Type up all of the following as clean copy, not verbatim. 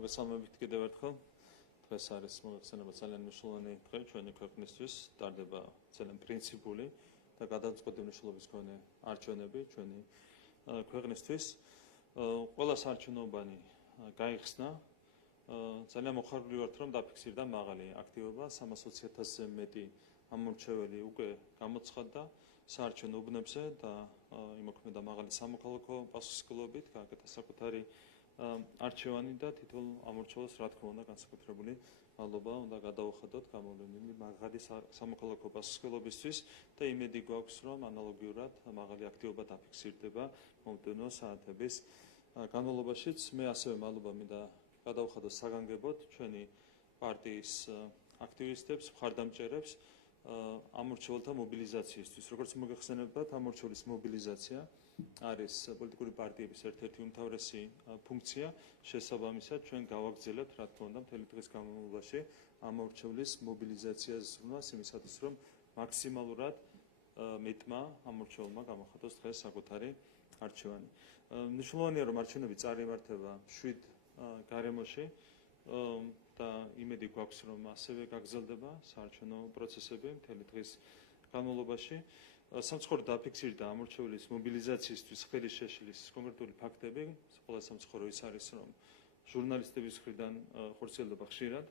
მოგესალმებით კიდევ ერთხელ. დღეს არის მოგეხსენება ძალიან მნიშვნელოვანი დღე ჩვენი ქვეყნისთვის. ტარდება ძალიან პრინციპული და გადამწყვეტი მნიშვნელობის მქონე არჩევნები ჩვენი ქვეყნისთვის. ყველა საარჩევნოობანი გაიხსნა. ძალიან მოხარული ვართ, რომ დაფიქსირდა მაღალი აქტივობა, 320,000-ზე მეტი ამორჩეველი უკვე გამოცხადდა საარჩევნო უბნებზე და იმოქმედა მაღალი სამოქალაქო პასუხისმგებლობით, გააკეთა საკუთარი არჩევანი და თითოეულ ამორჩეულს რა თქმა უნდა განსაკუთრებული მადლობა უნდა გადაუხადოთ გამოვლენილი მაღალი სამოქალაქო პასუხისმგებლობისთვის და იმედი გვაქვს, რომ ანალოგიურად მაღალი აქტივობა დაფიქსირდება მომდევნო საათების განმავლობაშიც. მე ასევე მადლობა მინდა გადაუხადოთ საგანგებოდ ჩვენი პარტიის აქტივისტებს, მხარდამჭერებს ამორჩეულთა მობილიზაციისთვის. როგორც მოგეხსენებათ, ამორჩეულის მობილიზაცია არის პოლიტიკური პარტიების ერთ-ერთი უმთავრესი ფუნქცია. შესაბამისად, ჩვენ გავაგრძელებთ, რა თქმა უნდა, მთელი დღის განმავლობაში ამორჩეულის მობილიზაციას ზრუნვას იმისათვის, რომ მაქსიმალურად მეტმა ამორჩეულმა გამოხატოს დღეს საკუთარი არჩევანი. მნიშვნელოვანია, რომ არჩევნები წარიმართება 7 გარემოში და იმედი გვაქვს, რომ ასევე გაგრძელდება საარჩევნო პროცესები მთელი დღის განმავლობაში. სამწუხაროდ დაფიქსირდა ამორჩეულის მობილიზაციისთვის ხელი შეშლის კონკრეტული ფაქტები. ყველა სამწუხარო ის არის, რომ ჟურნალისტების მხრიდან ხორციელდება ხშირად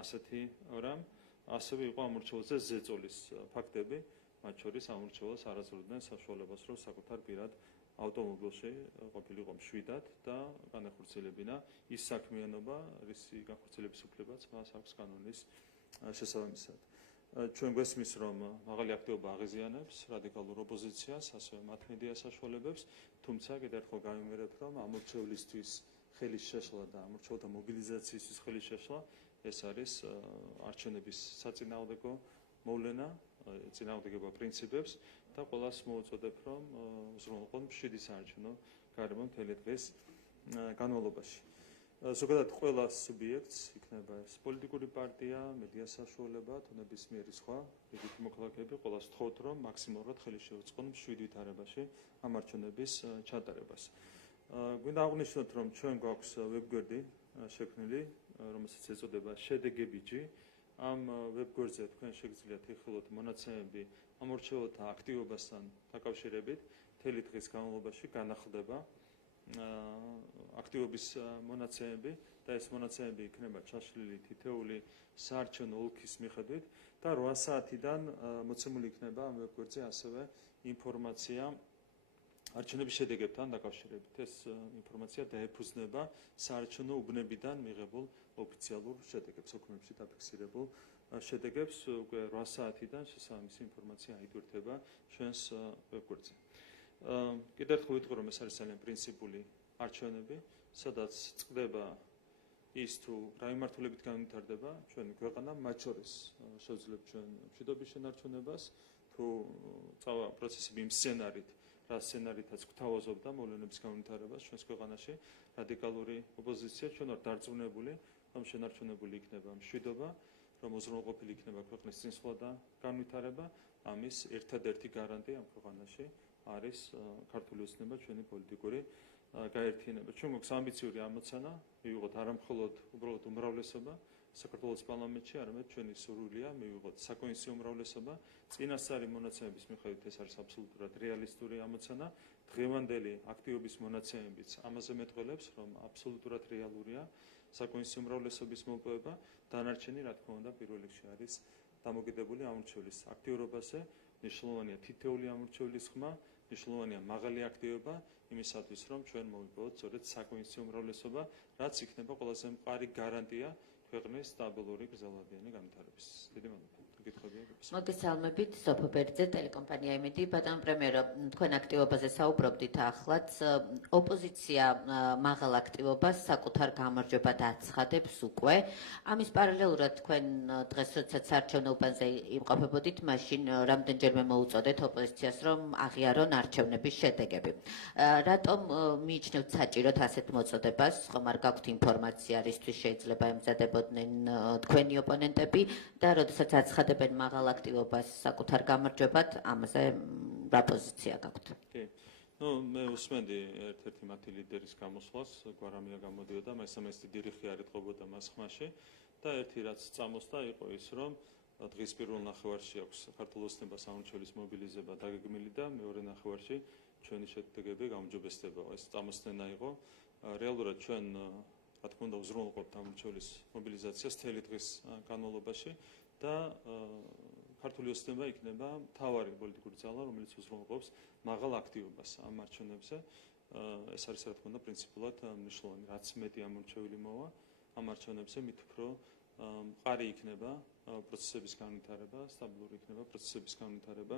ასეთი რამ. ასევე იყო ამორჩეულზე ზეწოლის ფაქტები, მათ შორის ამორჩეულს არაძლევდნენ საშუალებას, რომ საკუთარ პირად ავტომობილში ყოფილიყო მშვიდად და განახორციელებინა ის საქმიანობა, რისი განხორციელების უფლებაც მას აქვს კანონის შესაბამისად. ჩვენ გვესმის, რომ მაღალი აქტივობა აღიზიანებს რადიკალურ ოპოზიციას, ასევე მათ მედია საშუალებებს, თუმცა კიდევ ერთხელ გავიმერებთ, რომ ამორჩეულისთვის ხელის შეშლა და ამორჩეულთა მობილიზაციისთვის ხელის შეშლა ეს არის არჩევნების საწინააღმდეგო მოვლენა, წინააღმდეგება პრინციპებს და ყველას მოუწოდებ, რომ უზრუნველყონ 7 საარჩევნო გარემო მთელი დღის განმავლობაში. ზოგადად ყველა სუბიექტს, იქნება ეს პოლიტიკური პარტია, მედია საშუალება, თუ ნებისმიერი სხვა რიგითი მოქალაქეები, ყველას ვთხოვთ, რომ მაქსიმალურად ხელი შეუწყონ 7 ვითარებაში ამ არჩევნების ჩატარებას. გვინდა აღვნიშნოთ, რომ ჩვენ გვაქვს ვებგვერდი შექმნილი, რომელსაც ეწოდება შედეგებიჯი. ამ ვებგვერდზე თქვენ შეგიძლიათ იხილოთ მონაცემები ამორჩეულთა აქტივობასთან დაკავშირებით. მთელი დღის განმავლობაში განახლდება აქტივობის მონაცემები და ეს მონაცემები იქნება ჩაშლილი თითეული საარჩევნო ოლქის მიხედვით და 8 საათიდან მოცემული იქნება ამ ვებგვერდზე ასევე ინფორმაცია არჩევნების შედეგებთან დაკავშირებით. ეს ინფორმაცია დაეფუძნება საარჩევნო უბნებიდან მიღებულ ოფიციალურ შედეგებს, ოკრუგებში დაფიქსირებულ შედეგებს. უკვე 8 საათიდან შესაბამისი ინფორმაცია აიტვირთება ჩვენს ვებგვერდზე. კიდევ ერთხელ ვიტყვი, რომ ეს არის ძალიან პრინციპული არჩევნები, სადაც წყდება ის თუ რა მიმართულებით განვითარდება ჩვენი ქვეყანა, მათ შორის შევძლებთ ჩვენ მშვიდობის შენარჩუნებას, თუ წავა პროცესები იმ სცენარით, რა სცენარითაც გვთავაზობდა მოვლენების განვითარებას ჩვენს ქვეყანაში, რადიკალური ოპოზიცია, ჩვენ ვართ დარწმუნებული, რომ შენარჩუნებული იქნება მშვიდობა, რომ უზრუნველყოფილი იქნება ქვეყნის წინსვლა და განვითარება. ამის ერთადერთი გარანტია ამ ქვეყანაში არის ქართული ოცნება, ჩვენი პოლიტიკური გაერთიანება. ჩვენ გვაქვს ამბიციური ამოცანა, მივიღოთ არა მხოლოდ უბრალოდ უმრავლესობა საქართველოს პარლამენტში, არამედ ჩვენი სურვილია მივიღოთ საკონსტიტუციო უმრავლესობა. წინასწარი მონაცემების მიხედვით ეს არის აბსოლუტურად რეალისტური ამოცანა. დღევანდელი აქტივობის მონაცემებიც ამაზე მეტყველებს, რომ აბსოლუტურად რეალურია საკონსტიტუციო უმრავლესობის მოპოვება. დანარჩენი, რა თქმა უნდა, პირველ რიგში არის დამოკიდებული ამორჩეულის აქტიურობაზე. მნიშვნელოვანია თითოეული ამორჩეულის ხმა, მნიშვნელოვანია მაღალი აქტივობა იმისათვის, რომ ჩვენ მოვიპოვოთ სწორედ საკონსტიტუციო უმრავლესობა, რაც იქნება ყველაზე მყარი გარანტია ქვეყნის სტაბილური გრძელვადიანი განვითარების. დიდი მადლობა. მოგესალმებით, სოფო ბერძე, ტელეკომპანია იმედი. ბატონო პრემიერო, თქვენ აქტივობაზე საუბრობდით ახლაც. ოპოზიცია მაღალ აქტივობას საკუთარ გამარჯვებად აცხადებს უკვე. ამის პარალელურად თქვენ დღეს როდესაც საარჩევნო უბანზე იმყოფებოდით, მაშინ რამდენჯერმე მოუწოდეთ ოპოზიციას, რომ აღიარონ არჩევნების შედეგები. რატომ მიიჩნევთ საჭიროდ ასეთ მოწოდებას? ხომ არ გაქვთ ინფორმაცია, რისთვის შეიძლება ემზადებოდნენ თქვენი ოპონენტები და როდესაც აცხადებენ მაღალ აქტივობას საკუთარ გამარჯვებად, ამაზე რა პოზიცია გაქვთ? კი, ნუ მე უსმენდი ერთ-ერთი მათი ლიდერის გამოსვლას, გვარამია გამოდიოდა, მასამეს დიდი რიხი არ ეთყობოდა მას ხმაში და ერთი რაც წამოსდა იყო ის, რომ დღის პირველ ნახევარში აქვს საქართველოს ოცნებას სამმართველოს მობილიზება დაგეგმილი და მეორე ნახევარში ჩვენი შედეგები გაუმჯობესდება. ეს წამოსწენა იყო. რეალურად ჩვენ რა თქმა უნდა უზრუნველყოფთ სამმართველოს მობილიზაციას მთელი დღის განმავლობაში და ქართული ოცნება იქნება მთავარი პოლიტიკური ძალა, რომელიც უზრუნველყოფს მაღალ აქტივობას ამ არჩევნებზე. ეს არის რა თქმა უნდა პრინციპულად მნიშვნელოვანი. რაც მეტი ამორჩეველი მოვა ამ არჩევნებზე, მით უფრო მყარი იქნება პროცესების განვითარება, სტაბილური იქნება პროცესების განვითარება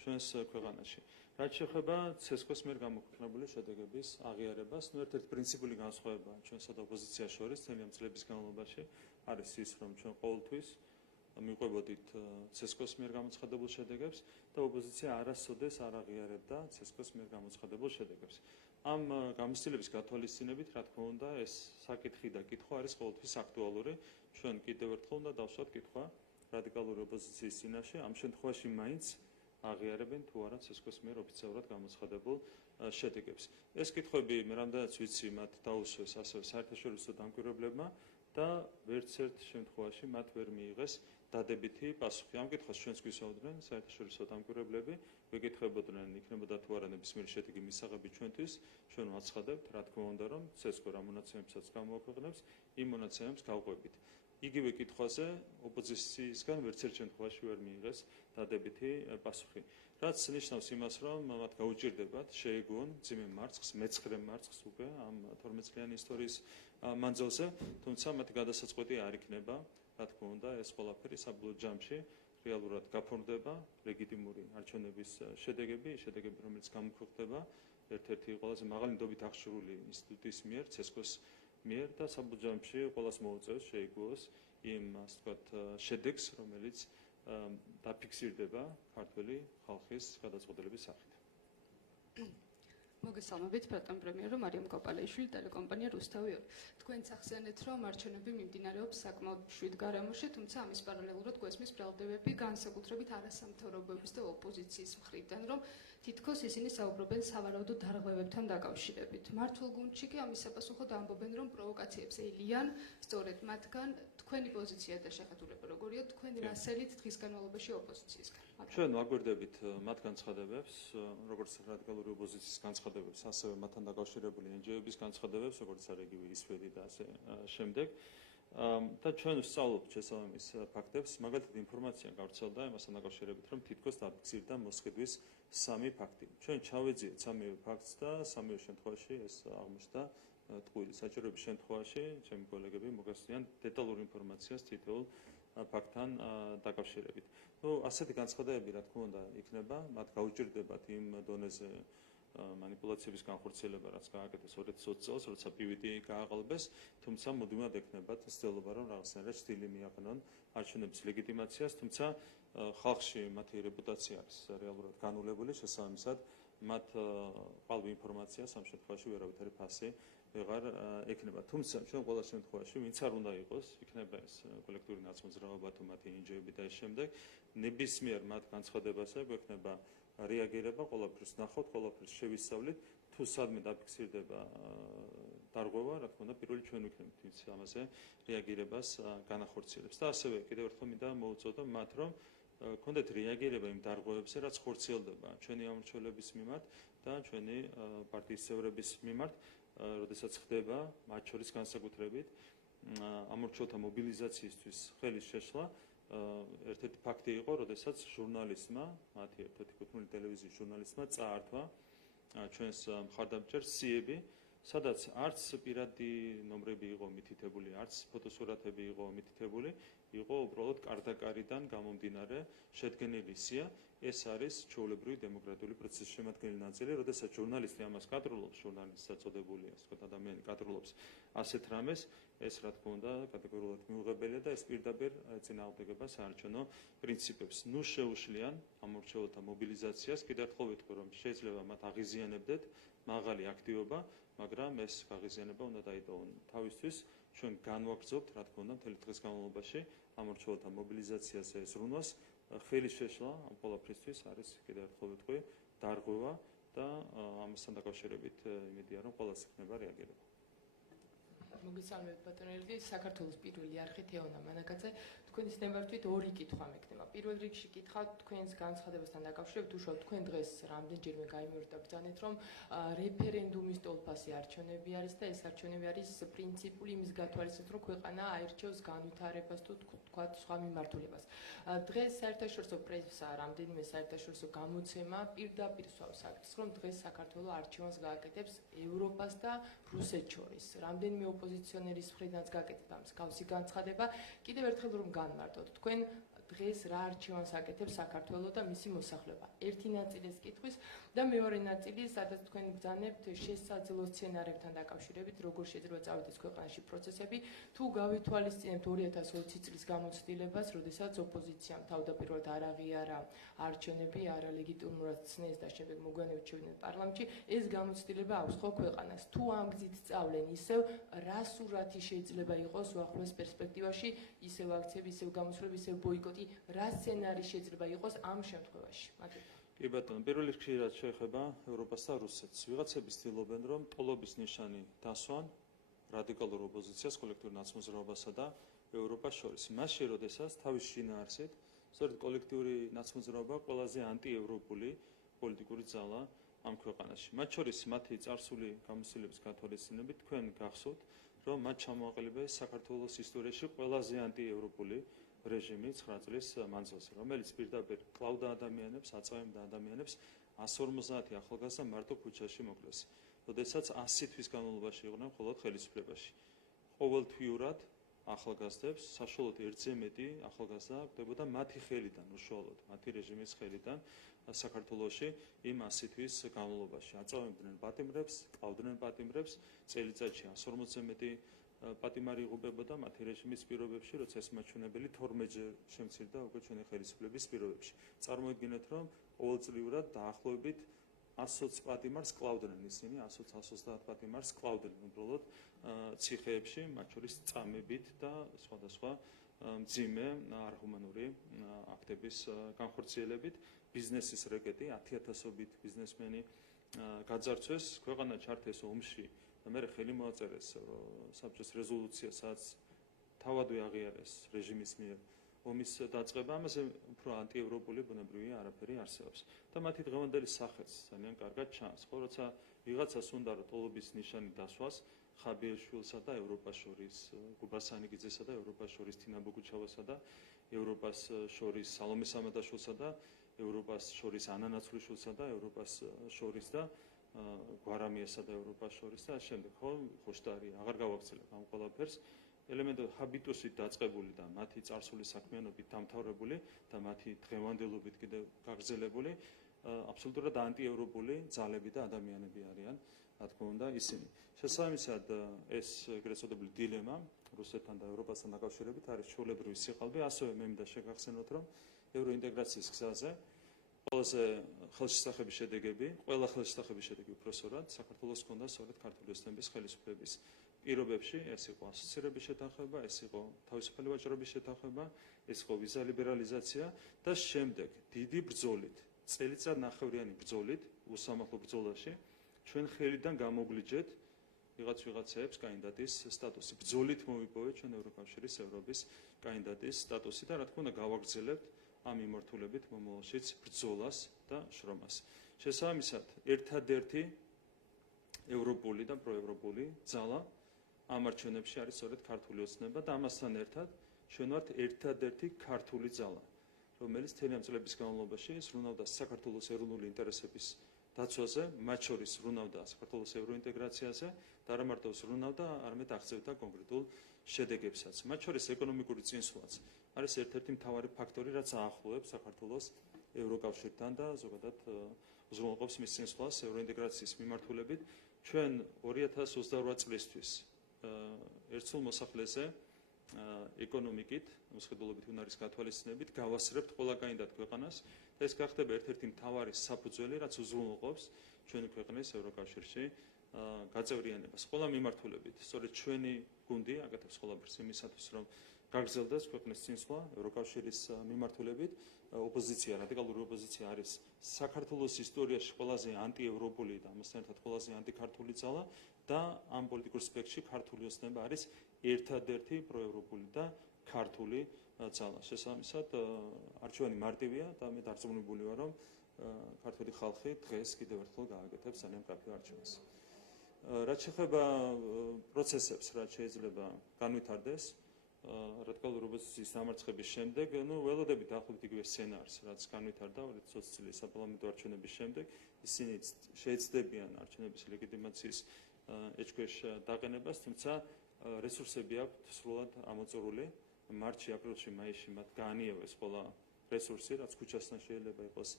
ჩვენს ქვეყანაში. რაც შეეხება ცესკოს მიერ გამოქვეყნებული შედეგების აღიარებას, ნუ ერთ-ერთი პრინციპული განსხვავება ჩვენსა და ოპოზიციას შორის მთელი ამ წლების განმავლობაში არის ის, რომ ჩვენ ყოველთვის მიყვებოდით ცესკოს მიერ გამოცხადებულ შედეგებს და ოპოზიცია არასოდეს არ აღიარებდა ცესკოს მიერ გამოცხადებულ შედეგებს. ამ გამოცდილების გათვალისწინებით, რა თქმა უნდა, ეს საკითხი და კითხვა არის ყოველთვის აქტუალური. ჩვენ კიდევ ერთხელ უნდა დავსვათ კითხვა რადიკალური ოპოზიციის წინაშე, ამ შემთხვევაში მაინც აღიარებენ თუ არა ცესკოს მიერ ოფიციალურად გამოცხადებულ შედეგებს. ეს კითხვები მე რამდენიც ვიცი, მათ დაუსვეს ასევე საერთაშორისო დამკვირვებლებმა და ვერც ერთ შემთხვევაში მათ ვერ მიიღეს დადებითი პასუხი. ამ კითხვას ჩვენც გვისაუბრდნენ საერთაშორისო დამკვირვებლები, ვეკითხებოდნენ, იქნებოდა თუ არა ნებისმიერი შედეგი მისაღები ჩვენთვის, ჩვენ ვაცხადებთ, რა თქმა უნდა, რომ ცესკო რა მონაცემებსაც გამოაქვეყნებს, იმ მონაცემებს გავყვებით. იგივე კითხვაზე ოპოზიციისგან ვერც ერთ შემთხვევაში ვერ მიიღეს დადებითი პასუხი. რაც ნიშნავს იმას, რომ მათ გაუჭირდებათ შეეგუონ მძიმე მარცხს, მეცხრე მარცხს უკვე ამ 12 წლიანი ისტორიის მანძილზე, თუმცა მათი გადასაწყვეტი არ იქნება, რა თქმა უნდა, ეს ყველაფერი საბოლოო ჯამში რეალურად გაფორმდება ლეგიტიმური არჩევნების შედეგები, რომელიც გამოქვეყნდება ერთ-ერთი ყველაზე მაღალი ნდობით აღჭურვილი ინსტიტუტის მიერ, ცესკოს მიერ და საბოლოო ჯამში ყველას მოუწევს შეეგუოს იმ ასე ვთქვათ შედეგს, რომელიც დაფიქსირდება ქართული ხალხის გადაწყვეტილების სახით. მოგესალმებით, ბრატან პრემიერო მარიამ კოპალეიშვილი, ტელეკომპანია რუსთავი 2. თქვენ ახსენეთ, რომ არჩევნები მიმდინარეობს საკმაოდ მშვიდ გარემოში, თუმცა ამის პარალელურად გვესმის ბრალდებები განსაკუთრებით არასამთავრობოების და ოპოზიციის მხრიდან, რომ თითქოს ისინი საუბრობენ სავარაუდო დარღვევებთან დაკავშირებით. მართულ გუნდში კი ამის საპასუხოდ ამბობენ, რომ პროვოკაციებს ელიან, სწორედ მათგან თქვენი პოზიცია და შეხედულება როგორია, თქვენ რასელით დღის განმავლობაში ოპოზიციისგან? ჩვენ ვაგვირდებით მათ განცხადებებს, როგორც რადიკალური ოპოზიციის განცხადებებს, ასევე მათთან დაკავშირებული NGO-ების განცხადებებს, როგორც არის იგივე ისვედი და ასე შემდეგ. და ჩვენ ვსწავლობთ შესაბამის ფაქტებს, მაგალითად ინფორმაცია გავრცელდა იმასთან დაკავშირებით, რომ თითქოს დაფიქსირდა მოსყიდვის 3 ფაქტი. ჩვენ ჩავეძიეთ 3 ფაქტს და 3 შემთხვევაში ეს აღმოჩნდა ტყუილი. საჭიროების შემთხვევაში ჩემი კოლეგები მოგესწრიან დეტალურ ინფორმაციას თითოეულ ფაქტთან დაკავშირებით. ნუ ასეთი განცხადებები, რა თქმა უნდა, იქნება, მათ გაუჭირდებათ იმ დონეზე манипуляციების განხორციელება, რაც გააკეთეს 2020 წელს, როცა PVD გააყალბეს, თუმცა მუდმივად ექნებათ ცდილობა, რომ რაღაცნაირად სტილი მიაყენონ არჩევნების ლეგიტიმაციას, თუმცა ხალხში მათი რეპუტაცია არის რეალურად განულებული, შესაბამისად, მათ ყალბი ინფორმაციას ამ შემთხვევაში ვერავითარი ფასი ვეღარ ექნება. თუმცა ჩვენ ყველა შემთხვევაში, ვინც არ უნდა იყოს, იქნება ეს კოლექტიური ნაცმოძრაობა თუ მათი NGO-ები და ეს შემდეგ, ნებისმიერ მათ განცხადებაზე გვექნება რეაგირება, ყველაფერს ნახავთ, ყველაფერს შევისწავლით, თუ სადმე დაფიქსირდება დარღვევა, რა თქმა უნდა, პირველი ჩვენ ვიქნებით ვინც ამაზე რეაგირებას განახორციელებს. და ასევე კიდევ ერთხელ მინდა მოუწოდო მათ, რომ კონდეთ რეაგირება იმ დარღვევებზე, რაც ხორციელდება ჩვენი ამორჩევლების მიმართ და ჩვენი პარტიის წევრების მიმართ, როდესაც ხდება მათ შორის განსაკუთრებით ამორჩევლთა მობილიზაციისთვის ხელის შეშლა. ერთ-ერთი ფაქტი იყო, როდესაც ჟურნალისტმა, მათი ერთ-ერთი კუთვნილი ტელევიზიის ჟურნალისტმა წაართვა ჩვენს მხარდამჭერ სიები, სადაც არც პირადი ნომრები იყო მითითებული, არც ფოტოსურათები იყო მითითებული, იყო უბრალოდ კარდაკარიდან გამომდინარე შედგენილი სია. ეს არის ჩვეულებრივი დემოკრატიული პროცესის შემადგენელი ნაწილი, როდესაც ჟურნალისტი ამას კადრულობს, ჟურნალისტი საწოდებული, ასე ვთქვათ, ადამიანი კადრულობს ასეთ რამეს, ეს რა თქმა უნდა კატეგორიულად მიუღებელია და ეს პირდაპირ წინააღმდეგება საარჩევნო პრინციპებს. ნუ შეუშლიან ამორჩევლთა მობილიზაციას, კიდევ ერთხელ ვიტყვი, რომ შეიძლება მათ აღიზიანებდეთ მაღალი აქტივობა, მაგრამ ეს გაღიზიანება უნდა დაიტოვონ თავისთვის. ჩვენ განვაგრძობთ, რა თქმა უნდა, მთელი დღის განმავლობაში ამორჩევლთა მობილიზაციაზე ზრუნვას. ხელის შეშლა ამ ყველაფრისთვის არის კიდევ ერთხელ ვიტყვი, დარღვევა და ამასთან დაკავშირებით იმედია, რომ ყველას იქნება რეაგირება. მოგესალმებით ბატონო ერგი, საქართველოს პირველი არხი თეონა მანაგაძე. თქვენის ნებართვით ორი კითხვა მექნება. პირველ რიგში კითხავთ თქვენს განცხადებასთან დაკავშირებით, უშუალოდ თქვენ დღეს რამდენჯერმე გაიმეორდა ბრძანეთ, რომ რეფერენდუმის ტოლფასი არჩევნები არის და ეს არჩევნები არის პრინციპული იმის გათვალისწინებით, რომ ქვეყანა აირჩევს განვითარებას თუ თქვათ სხვა მიმართულებას. დღეს საერთაშორისო პრესა რამდენიმე საერთაშორისო გამოცემა პირდაპირ სვავს აქცს, რომ დღეს საქართველოს არჩევანს გააკეთებს ევროპას და რუსეთს შორის. რამდენიმე ოპოზიციონერის მხრიდანაც გაკეთდა მსგავსი განცხადება. კიდევ ერთხელ რომ განმარტოთ, თქვენ დღეს რა არჩევანს აკეთებს საქართველოს და მისი მოსახლეობა. ერთი ნაწილის კითხვის და მეორე ნაწილი, სადაც თქვენ ბრძანებთ შესაძლო სცენარებთან დაკავშირებით, როგორ შეიძლება წავიდეს ქვეყანაში პროცესები, თუ გავითვალისწინებთ 2020 წლის გამოცდილებას, როდესაც ოპოზიციამ თავდაპირველად არ აღიარა არჩევნები, არალეგიტიმურად ცნეს და შემდეგ მოგვიანებით შევიდნენ პარლამენტში, ეს გამოცდილება აქვს ხო ქვეყანას? თუ ამ გზით სწავლენ ისევ, რა სურათი შეიძლება იყოს უახლოეს პერსპექტივაში, ისევ აქციები, ისევ გამოსვლები, ისევ ბოიკოტი, რა სცენარი შეიძლება იყოს ამ შემთხვევაში? მადლობა. კი ბატონო, პირველ რიგში რაც შეეხება ევროპას და რუსეთს, ვიღაცები ცდილობენ, რომ ტოლობის ნიშანი დასვან რადიკალურ ოპოზიციას, კოლექტიურ ნაცმოძრაობასა და ევროპას შორის. მაშინ, როდესაც თავის შინაარსით, სწორედ კოლექტიური ნაცმოძრაობა ყველაზე ანტიევროპული პოლიტიკური ძალა ამ ქვეყანაში. მათ შორის მათი წარსული გამოცდილების გათვალისწინებით თქვენ გახსოვთ, რომ მათ ჩამოაყალიბეს საქართველოს ისტორიაში ყველაზე ანტიევროპული რეჟიმი 9 წლის მანძილზე, რომელიც პირდაპირ კლავდა ადამიანებს, აწევებდა ადამიანებს 150 ახალგაზრდა მარტო ქუჩაში მოკლეს. როდესაც 100 თვის განმავლობაში იყვნენ მხოლოდ ხელისუფლებაში. ყოველთვიურად ახალგაზრდებს საშუალოდ 1-ზე მეტი ახალგაზრდა ხდებოდა მათი ხელიდან, უშუალოდ მათი რეჟიმის ხელიდან საქართველოში იმ 100 თვის განმავლობაში. აწევებდნენ პატიმრებს, კლავდნენ პატიმრებს, წელიწადში 150-ზე მეტი პატიმარი იღუპებოდა მათი რეჟიმის პირობებში, როცა ეს მაჩვენებელი 12-ჯერ შემცირდა უკვე ჩვენი ხელისუფლების პირობებში. წარმოიდგინეთ, რომ ყოველწლიურად დაახლოებით 120 პატიმარს კლავდნენ ისინი, 120-130 პატიმარს კლავდნენ უბრალოდ ციხეებში, მათ შორის წამებით და სხვადასხვა მძიმე არჰუმანური აქტების განხორციელებით. ბიზნესის რეკეტი, 10,000-ობით ბიზნესმენი გაძარცვეს, ქვეყანა ჩართეს ომში და მე ხელი მოაწერეს საბჭოს რეზოლუციასაც თავადვე აღიარეს რეჟიმის მიერ ომის დაწყება, ამაზე უფრო ანტიევროპული ბუნებრივია არაფერი არსებობს. და მათი დღევანდელი სახეც ძალიან კარგად ჩანს, ხო, როცა ვიღაცას უნდა ტოლობის ნიშანი დასვას ხაბიაშვილსა და ევროპას შორის, გუბას ანიგიძესა და ევროპას შორის, თინა ბოგუჩავასა და ევროპას შორის, სალომე სამადაშვილსა და ევროპას შორის, ანა ნაცვლიშვილსა და ევროპას შორის და გვარამიასა და ევროპას შორის და შემდეგ ხო ხოშტარი აღარ გავაქცელებ ამ ყველაფერს. ელემენტად ჰაბიტუსით დაწყებული და მათი წარსული საქმიანობით დამთავრებული და მათი დღევანდელობით კიდევ გაგრძელებული აბსოლუტურად ანტიევროპული ძალები და ადამიანები არიან, რა თქმა უნდა, ისინი. შესაბამისად, ეს ეგრეთ წოდებული დილემა რუსეთთან და ევროპასთან დაკავშირებით არის ჩვეულებრივი სიყალბე, ასევე მე მინდა შეგახსენოთ, რომ ევროინტეგრაციის გზაზე ყველაზე ხელშესახების შედეგები, ყველა ხელშესახების შედეგი უпроსორად საქართველოს ჰქონდა სწორედ ქართული ოცნების ხელისუფლების პირობებში, ეს იყო ასოცირების შეთანხმება, ეს იყო თავისუფალი ვაჭრობის შეთანხმება, ეს იყო ვიზა ლიბერალიზაცია და შემდეგ დიდი ბრძოლით, წელიწად ნახევრიანი ბრძოლით, უსამართლო ბრძოლაში, ჩვენ ხელიდან გამოგვლიჯეთ ვიღაცებს კანდიდატის სტატუსი. ბრძოლით მოვიპოვეთ ჩვენ ევროკავშირის ევროპის კანდიდატის სტატუსი და რა თქმა უნდა გავაგრძელებთ ამ მიმართულებით მომავალშიც ბრძოლას და შრომას. შესაბამისად, ერთადერთი ევროპული და პროევროპული ძალა ამ არჩევნებში არის სწორედ ქართული ოცნება და ამასთან ერთად ჩვენ ვართ ერთადერთი ქართული ძალა, რომელიც მთელი ამ წლების განმავლობაში ზრუნავდა საქართველოს ეროვნული ინტერესების დაცვაზე, მათ შორის ზრუნავდა საქართველოს ევროინტეგრაციაზე და არა მარტო ზრუნავდა, არამედ აღწევდა კონკრეტულ შედეგებსაც. მათ შორის ეკონომიკური წინსვლაც არის ერთ-ერთი მთავარი ფაქტორი, რაც აახლოებს საქართველოს ევროკავშირთან და ზოგადად უზრუნველყოფს მის წინსვლას ევროინტეგრაციის მიმართულებით. ჩვენ 2028 წლისთვის ერთსულ მოსახლეზე ეკონომიკით, მოსახლეობითი უნარის გათვალისწინებით გავასწრებთ ყველა კანდიდატ ქვეყანას და ეს გახდება ერთ-ერთი მთავარი საფუძველი, რაც უზრუნველყოფს ჩვენი ქვეყნის ევროკავშირში გაწევრიანებას. ყველა მიმართულებით, სწორედ ჩვენი გუნდი აკეთებს ყველაფერს იმისათვის, რომ გაგრძელდეს ქვეყნის წინსვლა ევროკავშირის მიმართულებით. ოპოზიცია, რადიკალური ოპოზიცია არის საქართველოს ისტორიაში ყველაზე ანტიევროპული და ამასთან ერთად ყველაზე ანტიქართული ძალა და ამ პოლიტიკურ სპექტრში ქართული ოცნება არის ერთადერთი პროევროპული და ქართული ძალა. შესაბამისად, არჩევანი მარტივია და მე დარწმუნებული ვარ, რომ ქართული ხალხი დღეს კიდევ ერთხელ გააკეთებს ძალიან მკაფიო არჩევანს. რაც შეეხება პროცესებს, რაც შეიძლება განვითარდეს რადიკალური ოპოზიციის დამარცხების შემდეგ, ველოდებით დაახლოებით იგივე სცენარს, რაც განვითარდა 2020 წლის საპარლამენტო არჩევნების შემდეგ, ისინი შეეცდებიან არჩევნების ლეგიტიმაციის ეჭქვეშ დაყენებას, თუმცა რესურსები აქვთ სრულად ამოწურული. მარტში, აპრილში, მაისში მათ გაანიევეს ყველა რესურსი, რაც ქუჩასთან შეიძლება იყოს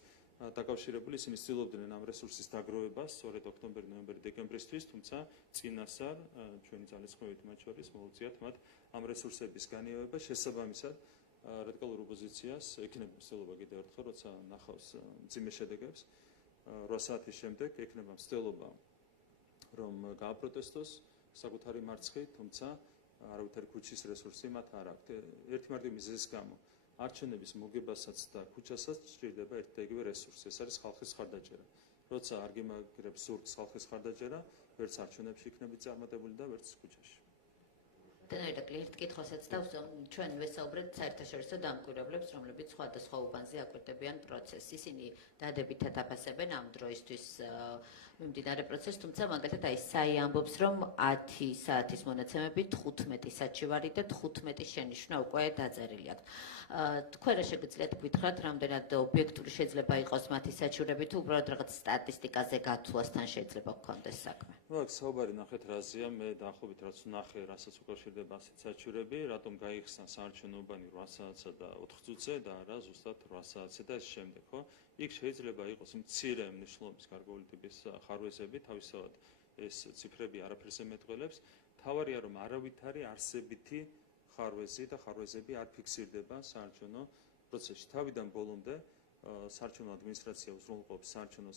დაკავშირებული. ისინი ცდილობდნენ ამ რესურსის დაგროვებას სწორედ ოქტომბერი, ნოემბერი, დეკემბრისთვის, თუმცა წინასწარ ჩვენი ძალისხმევით მათ შორის მოუწიათ მათ ამ რესურსების განიევება. შესაბამისად, რადიკალურ ოპოზიციას ექნება მცდელობა კიდევ ერთხელ, როცა ნახავს მძიმე შედეგებს, 8 საათის შემდეგ ექნება მცდელობა, რომ გააპროტესტოს საკუთარი მარცხით, თუმცა არავითარი ქუჩის რესურსი მათ არ აქვთ. ერთი მარტივი მიზეზის გამო არჩევნების მოგებასაც და ქუჩასაც სჭირდება ერთი და იგივე რესურსი. ეს არის ხალხის ხარდაჭერა. როცა არ გიმაგრებს ზურგს ხალხის ხარდაჭერა, ვერც არჩევნებში იქნებით წარმატებული და ვერც ქუჩაში. დანაირაკლი ერთ კითხვასაც დავსვო, ჩვენ ვესაუბრეთ საერთაშორისო დამკვირვებლებს, რომლებიც სხვადასხვა უბანზე აკვირდებიან პროცესს. ისინი დადებითად აფასებენ ამ დროისთვის მიმდინარე პროცესს, თუმცა მაგალითად აი საი ამბობს, რომ 10 საათის მონაცემები 15 საჩივარი და 15 შენიშვნა უკვე დაწერილი აქვს. თქვენ რა შეგვიძლიათ გითხრათ, რამდენად ობიექტური შეიძლება იყოს მათი საჩივრები, თუ უბრალოდ რაღაც სტატისტიკაზე გათვლასთან შეიძლება გქონდეს საქმე? აქ საუბარი ნახეთ რაზეა, მე დაახლოებით რაც ვნახე, რასაც უკავშირდება ასეთ საჩივრები, რატომ გაიხსნა საარჩევნო უბანი 8 საათსა და 4 წუთზე და არა ზუსტად 8 საათზე და ეს შემდეგ, ხო? იქ შეიძლება იყოს მცირე მნიშვნელობის გარკვეული ტიპის ხარვეზები, თავისთავად ეს ციფრები არაფერზე მეტყველებს. თავარია რომ არავითარი არსებითი ხარვეზი და ხარვეზები არ ფიქსირდება საარჩევნო პროცესში. თავიდან ბოლომდე საარჩევნო ადმინისტრაცია უზრუნველყოფს საარჩევნო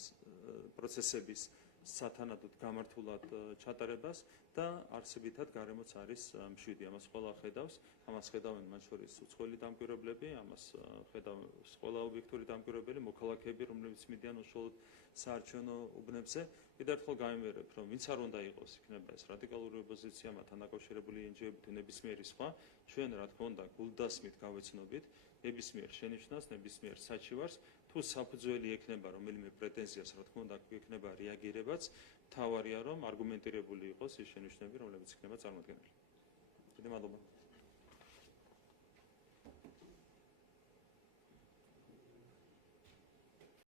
პროცესების სათანადოდ გამართულად ჩატარებას და არსებითად გარემოც არის მშვიდი. ამას ყველა ხედავს, ამას ხედავენ მათ შორის უცხოელი დამკვირვებლები, ამას ხედავს ყველა ობიექტური დამკვირვებელი, მოქალაქეები, რომლებიც მიდიან უშუალოდ საარჩევნო უბნებზე. კიდევ ერთხელ გამიმერებ, რომ ვინც არ უნდა იყოს, იქნება ეს რადიკალური ოპოზიცია, მათთან დაკავშირებული NGO-ები თუ ნებისმიერი სხვა, ჩვენ რა თქმა უნდა გულდასმით გავეცნობით ნებისმიერ შენიშვნას, ნებისმიერ საჩივარს, თუ საფუძველი ექნება რომელიმე პრეტენზიას, რა თქმა უნდა ექნება რეაგირებაც, თავარია რომ არგუმენტირებული იყოს ის შენიშვნები, რომლებიც იქნება წარმოდგენილი. დიდი მადლობა.